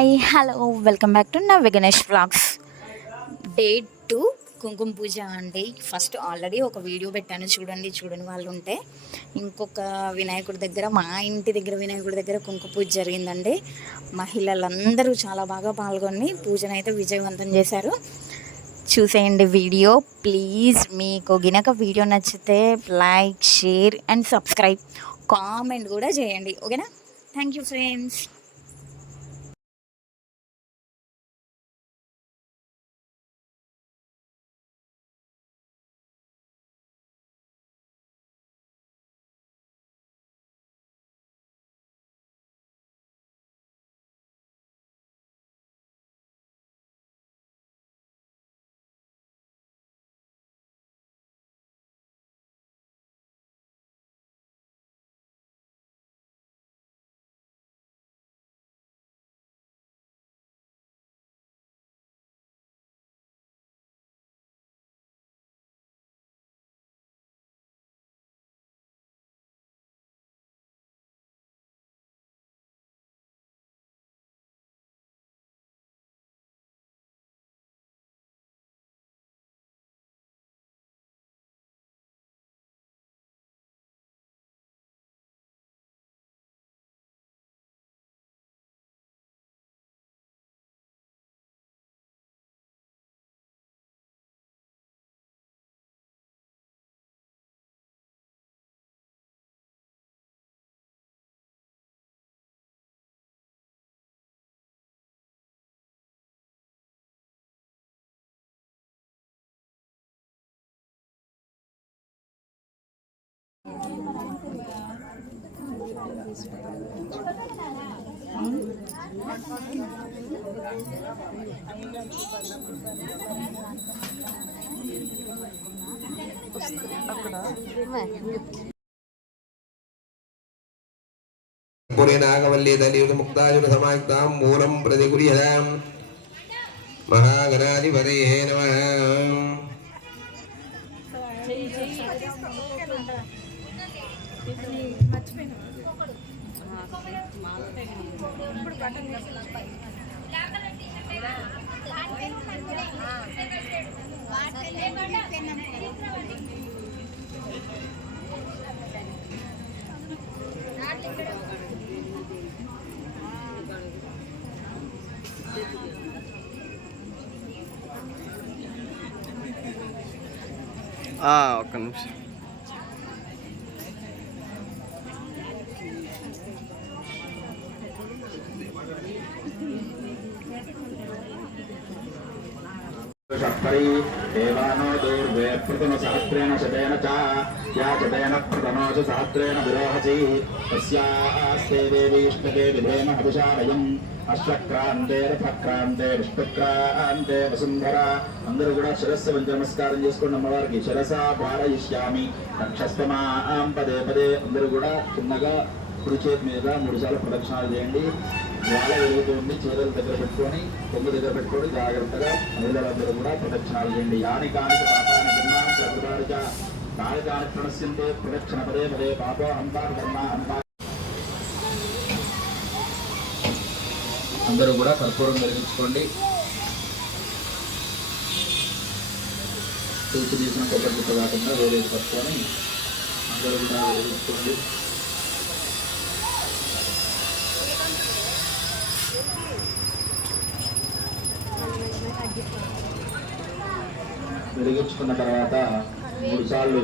Hi hello welcome back to నా Vignesh vlogs. Day 2 కుంకుమ పూజ అండి. ఫస్ట్ ఆల్రెడీ ఒక వీడియో పెట్టాను, చూడని వాళ్ళు ఉంటే. ఇంకొక వినాయకుడి దగ్గర, మా ఇంటి దగ్గర వినాయకుడి దగ్గర కుంకుమ పూజ జరిగిందండి. మహిళలందరూ చాలా బాగా పాల్గొని పూజనైతే విజయవంతం చేశారు. చూసేయండి వీడియో ప్లీజ్. మీకు గినక వీడియో నచ్చితే like, share and subscribe, comment కూడా చేయండి, ఓకేనా? Thank you friends. नागवल्ली दलित मुक्ताजुर समायुक्तां मूलं प्रतिगुर्यतां महागणाधिपतये नमः. ఒక్క నిమిషం. देवानो दूर्वे प्रथम सहस्रेण शतेन च या शतेन प्रथमोच सहस्रेण विरोहसि तस्यास्ते देवीष्टके विधेन हविषालयम् అశ్వక్రాంతే రథక్రాంతే విష్ణుక్రాంతే వసుంధర. అందరూ కూడా శిరస్సు వంచి నమస్కారం చేసుకోండి అమ్మవారికి. శిరస పారయిష్యామి రక్షస్తమాం పదే పదే. అందరూ కూడా చిన్నగా కుడి చేతి మీద 3 సార్లు ప్రదక్షిణాలు చేయండి. జ్వాల వెలుగుతుంది, చేతుల దగ్గర పెట్టుకొని, కొంగు దగ్గర పెట్టుకొని జాగ్రత్తగా మహిళలందరూ కూడా ప్రదక్షిణాలు చేయండి. యాని కాని పాపాన్ని కింద కాని కాని ప్రణశ్యంతే ప్రదక్షిణ పదే పదే పాపో అంతార్ కర్మ అంతా. అందరూ కూడా కర్పూరం వెలిగించుకోండి. తూర్పు తీసిన కొబ్బరి చుట్ట కాకుండా వేరేది పట్టుకొని అందరూ కూడా వెలిగించుకోండి. వెలిగించుకున్న తర్వాత 3 సార్లు